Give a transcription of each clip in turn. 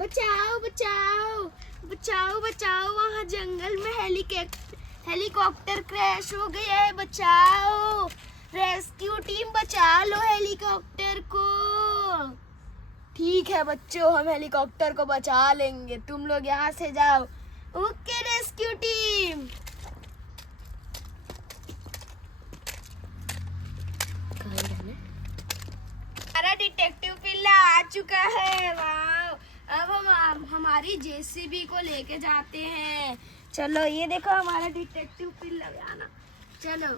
बचाओ बचाओ बचाओ बचाओ, वहाँ जंगल में हेलीकॉप्टर क्रैश हो गया है। बचाओ, रेस्क्यू टीम बचा लो हेलीकॉप्टर को। ठीक है बच्चों, हम हेलीकॉप्टर को बचा लेंगे, तुम लोग यहाँ से जाओ। Okay rescue team. हमारा डिटेक्टिव पिल्ला आ चुका है। वाह, अब हम हमारी जेसीबी को लेके जाते हैं। चलो ये देखो हमारा डिटेक्टिव पिल्ला आना। चलो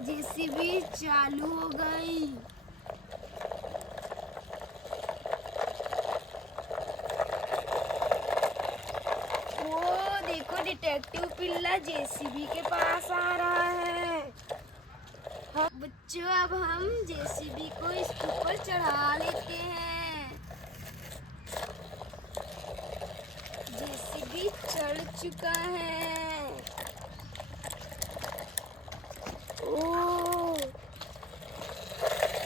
जेसीबी चालू हो गई। वो देखो डिटेक्टिव पिल्ला जेसीबी के पास आ रहा है। बच्चों अब हम जेसीबी को इसके ऊपर चढ़ा लेते हैं। जेसीबी चढ़ चुका है। ओ,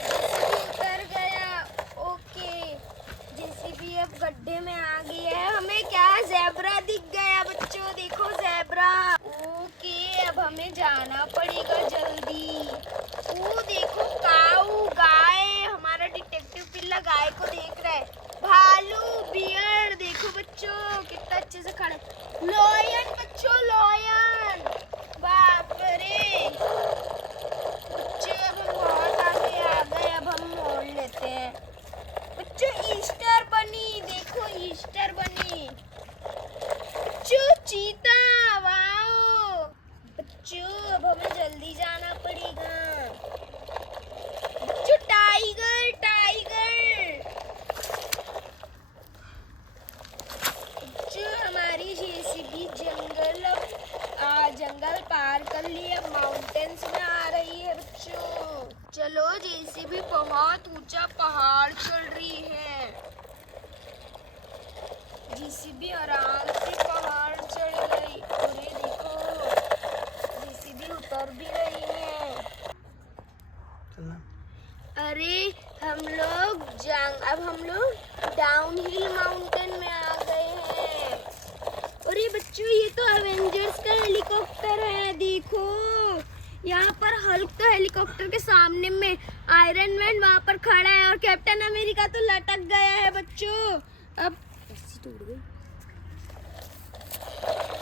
जेसीबी उतर गया। ओके, जेसीबी अब गड्ढे में आ गई है। हमें क्या ज़ेब्रा दिख गया बच्चों, देखो ज़ेब्रा। ओके, अब हमें जाना पड़ेगा जल्दी। वो देखो काऊ, गाय। हमारा डिटेक्टिव पिल्ला गाय को देख रहा है। भालू, बियर, देखो बच्चों कितना अच्छे से खड़े। लॉयन बच्चों, लॉयन। बाप रे बच्चों, अब हम बहुत आगे आ गए। अब हम मोड़ लेते हैं बच्चों। ईस्टर बनी, देखो ईस्टर बनी। बच्चों चीता, वाओ। बच्चों अब हमें जल्दी जाना पड़ेगा। बच्चों टाइगर, टाइगर। बच्चों हमारी जेसीबी जंगल पार कर लिए, अब माउंटेन्स में आ रही है बच्चों। चलो जेसीबी बहुत ऊंचा पहाड़ चढ़ रही है। जेसीबी आराम से पहाड़ चढ़ गई। और ये देखो जेसीबी उतर भी रही है। अरे अब हम लोग डाउन हिल माउंटेन में आ गए हैं। अरे बच्चों ये तो एवेंजर्स का हेलीकॉप्टर है, देखो। यहाँ पर हल्क तो हेलीकॉप्टर के सामने में, आयरन मैन वहाँ पर खड़ा है और कैप्टन अमेरिका तो लटक गया है बच्चों। अब टूट गई।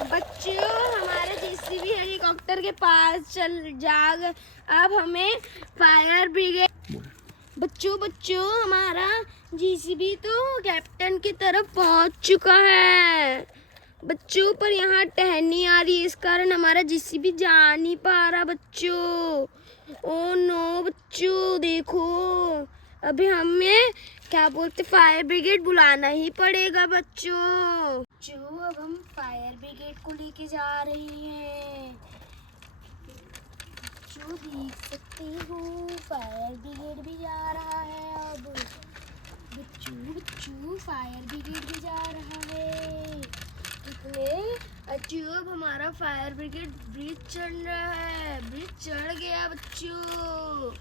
बच्चों हमारे जेसीबी हेलीकॉप्टर के पास अब हमें फायर ब्रिगेड। बच्चों हमारा जेसीबी तो कैप्टन की तरफ पहुंच चुका है बच्चों, पर यहाँ टहनी आ रही है, इस कारण हमारा जेसीबी जा नहीं पा रहा बच्चों। ओ नो बच्चों, देखो अभी हमें क्या बोलते फायर ब्रिगेड बुलाना ही पड़ेगा बच्चों। अब हम फायर ब्रिगेड को लेके जा रहे हैं। बच्चों देख सकते हो फायर ब्रिगेड भी जा रहा है। अब बच्चों फायर ब्रिगेड भी जा रहा है। बच्चों अब हमारा फायर ब्रिगेड ब्रिज चढ़ रहा है। ब्रिज चढ़ गया बच्चों।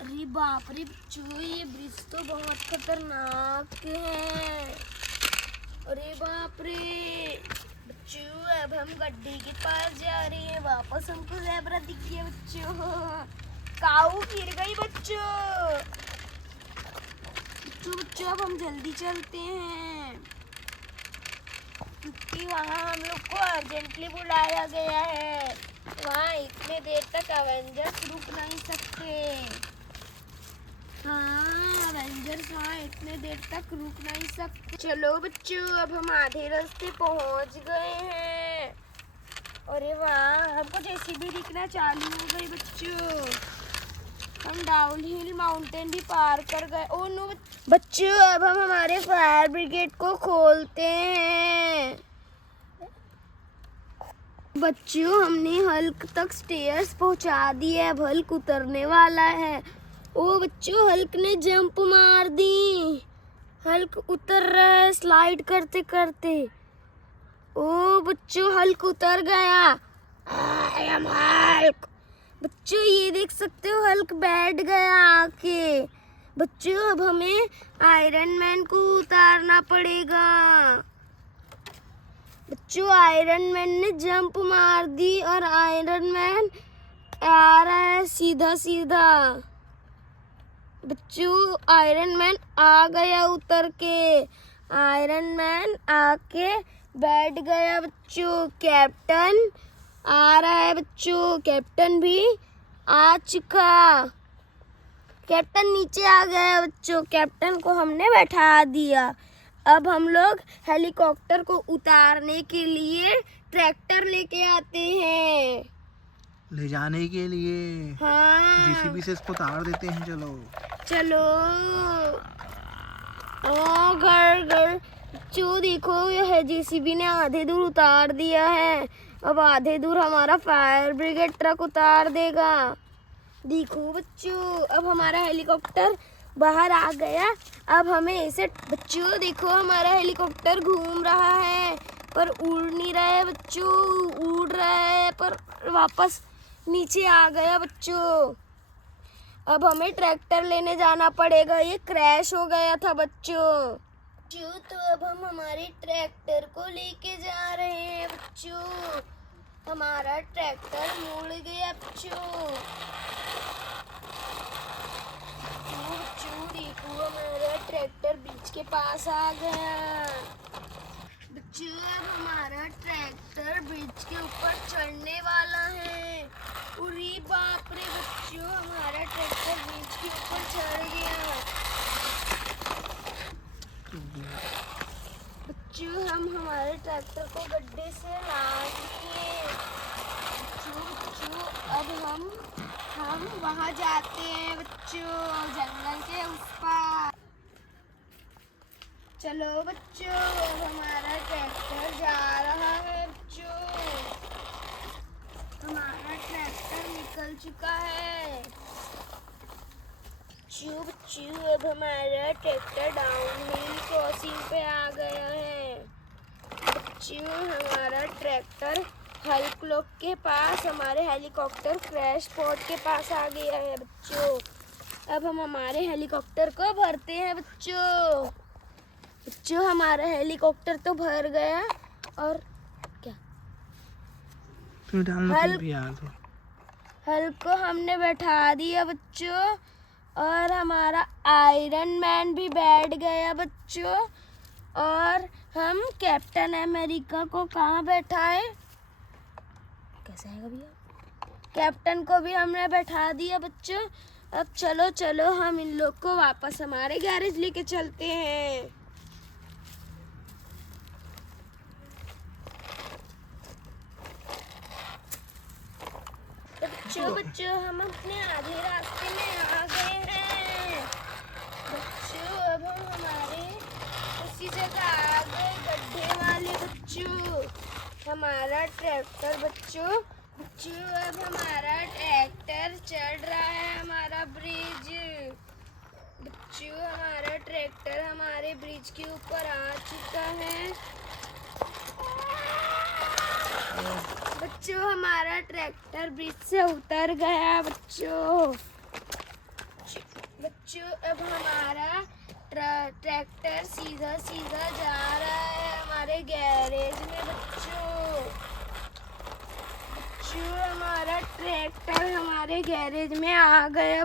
अरे बाप रे बच्चों, ये ब्रिज तो बहुत खतरनाक है। अरे बाप रे बच्चों, अब हम गड्ढे के पास जा रहे हैं। वापस हमको ज़ेब्रा दिख गया बच्चों। काऊ गिर गई बच्चों। अब हम जल्दी चलते हैं क्योंकि वहाँ हम लोग को अर्जेंटली बुलाया गया है। वहाँ इतने देर तक एवेंजर्स रुक नहीं सकते। हाँ, एवेंजर्स वहाँ इतने देर तक रुक नहीं सकते। चलो बच्चों, अब हम आधे रास्ते पहुँच गए हैं। अरे वाह, हमको जेसीबी दिखना चालू हो गई बच्चों। हम डाउन हिल माउंटेन भी पार कर गए। ओ नो बच्चों, अब हम हमारे फायर ब्रिगेड को खोलते हैं। बच्चों हमने हल्क तक स्टेयर्स पहुंचा दिए, अब हल्क उतरने वाला है। ओ बच्चों, हल्क ने जंप मार दी। हल्क उतर रहा है स्लाइड करते करते। ओ बच्चों, हल्क उतर गया। I am Hulk. बच्चों ये देख सकते हो हल्क बैठ गया आके। बच्चों अब हमें आयरन मैन को उतारना पड़ेगा। बच्चों आयरन मैन ने जंप मार दी और आयरन मैन आ रहा है सीधा सीधा। बच्चों आयरन मैन आ गया उतर के। आयरन मैन आके बैठ गया। बच्चों कैप्टन आ रहा है। बच्चों कैप्टन भी आ चुका। कैप्टन नीचे आ गया। बच्चों कैप्टन को हमने बैठा दिया। अब हम लोग हेलीकॉप्टर को उतारने के लिए ट्रैक्टर लेके आते हैं। ले जाने के लिए हाँ जेसीबी से इसको उतार देते हैं। चलो चलो। ओ घर घर बच्चों देखो यह जेसीबी ने आधे दूर उतार दिया है। अब आधे दूर हमारा फायर ब्रिगेड ट्रक उतार देगा। देखो बच्चों अब हमारा हेलीकॉप्टर बाहर आ गया। अब हमें ऐसे बच्चों देखो हमारा हेलीकॉप्टर घूम रहा है पर उड़ नहीं रहा है। बच्चों उड़ रहा है पर वापस नीचे आ गया। बच्चों अब हमें ट्रैक्टर लेने जाना पड़ेगा। ये क्रैश हो गया था बच्चों। तो अब हम हमारे ट्रैक्टर को लेके जा रहे हैं। बच्चों हमारा ट्रैक्टर मुड़ गया। बच्चों देखो हमारा ट्रैक्टर ब्रिज के पास आ गया। बच्चों अब हमारा ट्रैक्टर ब्रिज के ऊपर चढ़ने वाला है। उरी बाप रे बच्चों हमारा ट्रैक्टर ब्रिज के ऊपर चढ़ गया। बच्चों हम हमारे ट्रैक्टर को गड्ढे से ला चुके। बच्चों अब हम वहाँ जाते हैं। बच्चों जंगल के उस पार। चलो बच्चों अब हमारा ट्रैक्टर जा रहा है। बच्चों हमारा ट्रैक्टर निकल चुका है। बच्चों अब हमारा ट्रैक्टर डाउनहिल क्रॉसिंग पे आ गया है। बच्चों हमारा ट्रैक्टर हल्क लॉक के पास हमारे हेलीकॉप्टर क्रैश स्पॉट के पास आ गया है। बच्चों अब हम हमारे हेलीकॉप्टर को भरते हैं। बच्चों हमारा हेलीकॉप्टर तो भर गया और क्या हल्क को हमने बैठा दिया। बच्चों और हमारा आयरन मैन भी बैठ गया। बच्चों और हम कैप्टन अमेरिका को कहाँ बैठाए? कैसे आएगा भैया? कैप्टन को भी हमने बैठा दिया। बच्चों अब चलो चलो हम इन लोग को वापस हमारे गैरेज लेके चलते हैं। बच्चों हम अपने आधे रास्ते में आ गए हैं। बच्चों अब हम हमारे उसी जगह आ गए गड्ढे वाले। बच्चों हमारा ट्रैक्टर बच्चों अब हमारा ट्रैक्टर चढ़ रहा है हमारा ब्रिज। बच्चों हमारा ट्रैक्टर हमारे ब्रिज के ऊपर आ चुका है। बच्चों हमारा ट्रैक्टर ब्रिज से उतर गया। बच्चों अब हमारा ट्रैक्टर सीधा सीधा जा रहा है हमारे गैरेज में। बच्चों हमारा ट्रैक्टर हमारे गैरेज में आ गया।